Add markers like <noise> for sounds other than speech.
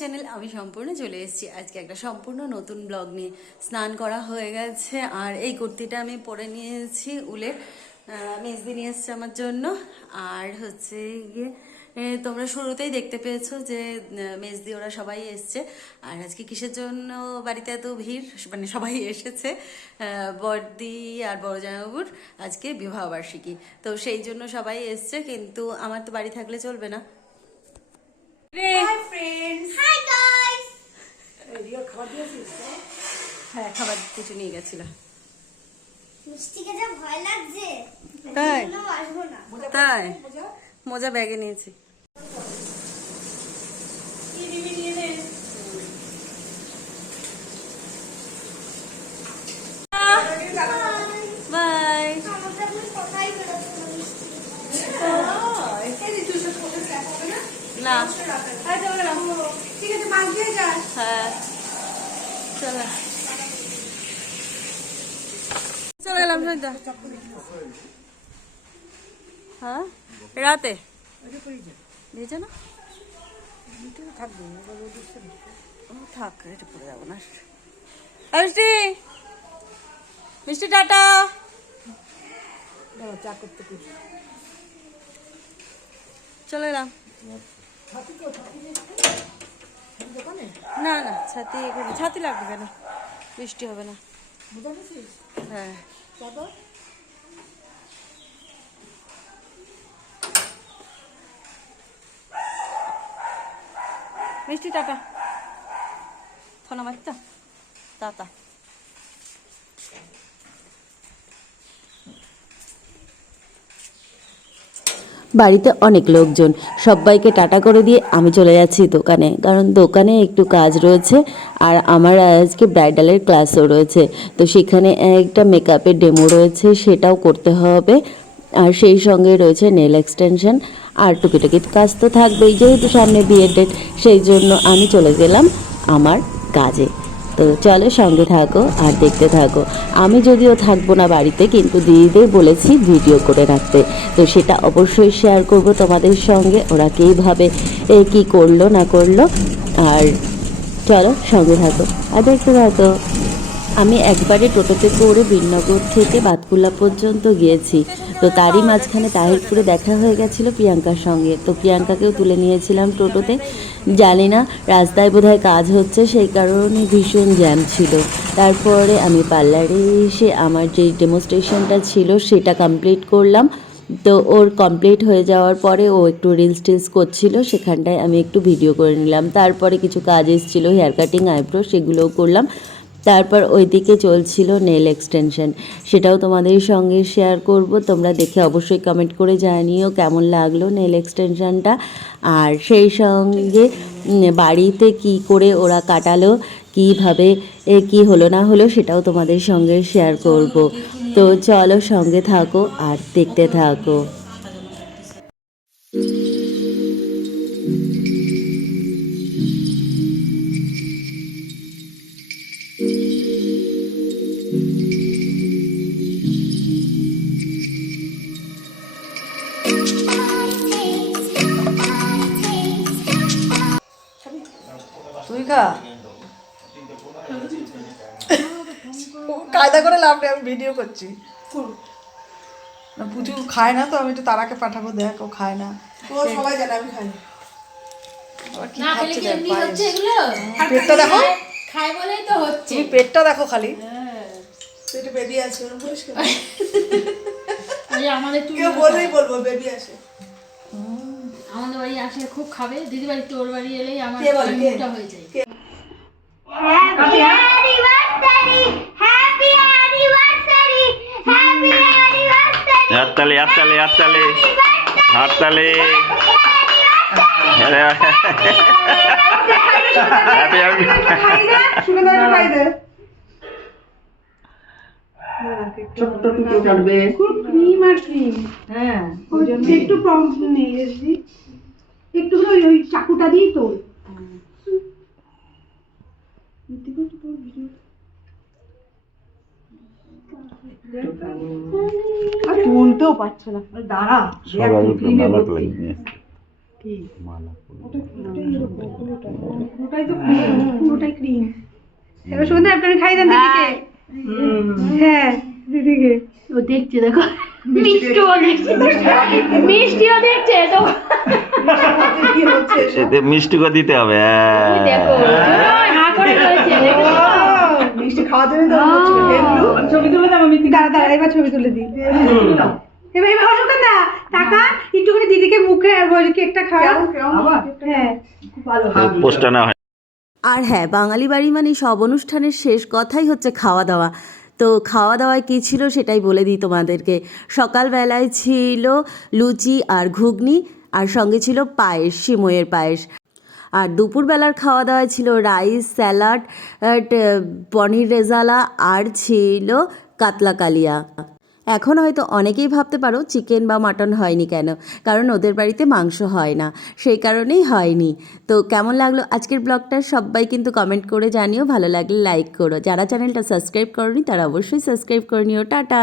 Channel আমি সম্পূর্ণ চলে এসেছি। আজকে একটা সম্পূর্ণ নতুন ব্লগ নিয়ে স্নান করা হয়ে গেছে। আর এই কুর্তিটা আমি পরে নিয়েছি উলের মেজদি নিয়ে এসছে আমার জন্য। আর হচ্ছে গিয়ে তোমরা শুরুতেই দেখতে পেয়েছ যে মেজদি, ওরা সবাই এসছে। আর আজকে কিসের জন্য বাড়িতে এত ভিড়? মানে সবাই এসেছে বড়দি আর বড় জামাইবাবুর আজকে বিবাহবার্ষিকী। তো সেই জন্য সবাই এসছে, কিন্তু আমার তো বাড়ি থাকলে চলবে না। হ্যাঁ? খাবার কিছু নিয়ে গেছিল মিষ্টিকে যা ভয় লাগছে। তাই? জন্য আসব না। তাই? মজা ব্যাগে নিয়েছি বাই আমাকে আপনি কথাই বেরোচ্ছে না মিষ্টি না। ঠিক আছে মাছ দিয়ে যা হ্যাঁ। চলো। চলে গেলাম সন্ধ্যা হ্যাঁ? রাতে? ভেজে না? থাকবে থাক এটা পরে যাব না। মিষ্টি! মিষ্টি টাটা। চা করতে চলে এলাম। না? না ছাতি এখানে ছাতি লাগবে কেন বৃষ্টি হবে না। হ্যাঁ। মিষ্টি টাটা। ফোন বাচ্চা টাটা। বাড়িতে অনেক লোকজন। সবাইকে টাটা করে দিয়ে আমি চলে যাচ্ছি দোকানে। কারণ দোকানে একটু কাজ রয়েছে আর আমার আজকে ব্রাইডালের ক্লাসও রয়েছে। তো সেখানে একটা মেকআপের ডেমো রয়েছে, সেটাও করতে হবে। আর সেই সঙ্গে রয়েছে নেল এক্সটেনশন। আর টুকিটাকি কাজ তো থাকবেই, যেহেতু সামনে বিয়ের ডেট সেই জন্য আমি চলে গেলাম আমার কাজে। তো চলো সঙ্গে থাকো আর দেখতে থাকো। আমি যদিও থাকব না বাড়িতে, কিন্তু দিদিদের বলেছি ভিডিও করে রাখতে। তো সেটা অবশ্যই শেয়ার করব তোমাদের সঙ্গে, ওরা কীভাবে এ কী করল না করল। আর চলো সঙ্গে থাকো। আর দেখতে থাকো। আমি একবারে টোটোতে করে বীরনগর থেকে বাতকুল্লা পর্যন্ত গিয়েছি। তো তারই মাঝখানে তাহিরপুরে দেখা হয়ে গেছিল প্রিয়াঙ্কার সঙ্গে। তো প্রিয়াঙ্কাকেও তুলে নিয়েছিলাম টোটোতে। জানি না, রাস্তায় বোধহয় কাজ হচ্ছে, সেই কারণে ভীষণ জ্যাম ছিল। তারপরে আমি পার্লারে এসে আমার যে ডেমোস্ট্রেশনটা ছিল সেটা কমপ্লিট করলাম। তো ওর কমপ্লিট হয়ে যাওয়ার পরে ও একটু রিলস টিলস করছিল, সেখানটায় আমি একটু ভিডিও করে নিলাম। তারপরে কিছু কাজ এসেছিল, হেয়ার কাটিং, আইব্রো, সেগুলোও করলাম। তারপর ওইদিকে চলছিল নেল এক্সটেনশন সেটাও তোমাদের সঙ্গে শেয়ার করব, তোমরা দেখে অবশ্যই কমেন্ট করে জানিও কেমন লাগল নেল এক্সটেনশনটা আর সেই সঙ্গে বাড়িতে কি করে ওরা কাটালো, কীভাবে কি হলো না হলো সেটাও তোমাদের সঙ্গে শেয়ার করব। তো চলো সঙ্গে থাকো আর দেখতে থাকো। তুই খা ও কায়দা করে লাভ নেই আমি ভিডিও করছি। না পুচু খায় না তো আমি একটু তারাকে পাঠাবো দেখ ও খায় না। ও সবাই জানে আমি খাই পেটটা দেখো। খায় বলেই তো হচ্ছে। তুমি পেটটা দেখো খালি। পেটে বেবি আছে <laughs> কেউ বলেই বলব বেবি আছে বাড়ি আসলে খুব খাবে। দিদি বাড়ি তোর বাড়ি এলেই আমার? মুখটা হয়ে যায়। হাততালি হাততালি হাততালি হাততালি ছোট্ট টুকরো কাটবে ক্রিম আর ক্রিম হ্যাঁ একটু প্রবলেম নেই একটু ওই- ওই চাকুটা দিয়েই তোল তুলতেও পারছে না। দাঁড়া পুরোটাই ক্রিম এবার সুগন্ধা আপনি খাই দেন দিদিকে। হ্যাঁ দিদিকে। ও দেখছে দেখো। মিষ্টিও দেখছে। মিষ্টিও দেখছে তো এতে মিষ্টিকে দিতে হবে হ্যাঁ। দেখো হা করে রয়েছে দেখো। মিষ্টি খাওয়া দেবে ছবি তুলে দেবো মিষ্টি দাঁড়া দাঁড়া এবার ছবি তুলে দিই। এবার এবার অশোকন্দা টাকা একটুখানি দিদিকে মুখে কেকটা খাওয়া হ্যাঁ। পোস্টটা না হয় আর হ্যাঁ বাঙালি বাড়ি মানে সব অনুষ্ঠানের শেষ কথাই হচ্ছে খাওয়া দাওয়া। তো খাওয়া দাওয়ায় কী ছিল সেটাই বলে দিই তোমাদেরকে। সকালবেলায় ছিল লুচি আর ঘুগনি আর সঙ্গে ছিল পায়েস, সিমইয়ের পায়েস। আর দুপুরবেলার খাওয়া দাওয়ায় ছিল রাইস, স্যালাড পনির রেজালা, আর ছিল কাতলা কালিয়া। এখন হয়তো অনেকেই ভাবতে পারো চিকেন বা মাটন হয়নি কেন? কারণ ওদের বাড়িতে মাংস হয় না। সেই কারণেই হয়নি। তো কেমন লাগল আজকের ব্লগটা? সবাই কিন্তু কমেন্ট করে জানিও। ভালো লাগলে লাইক করো। যারা চ্যানেলটা সাবস্ক্রাইব করনি তারা অবশ্যই সাবস্ক্রাইব করে নিও। টাটা!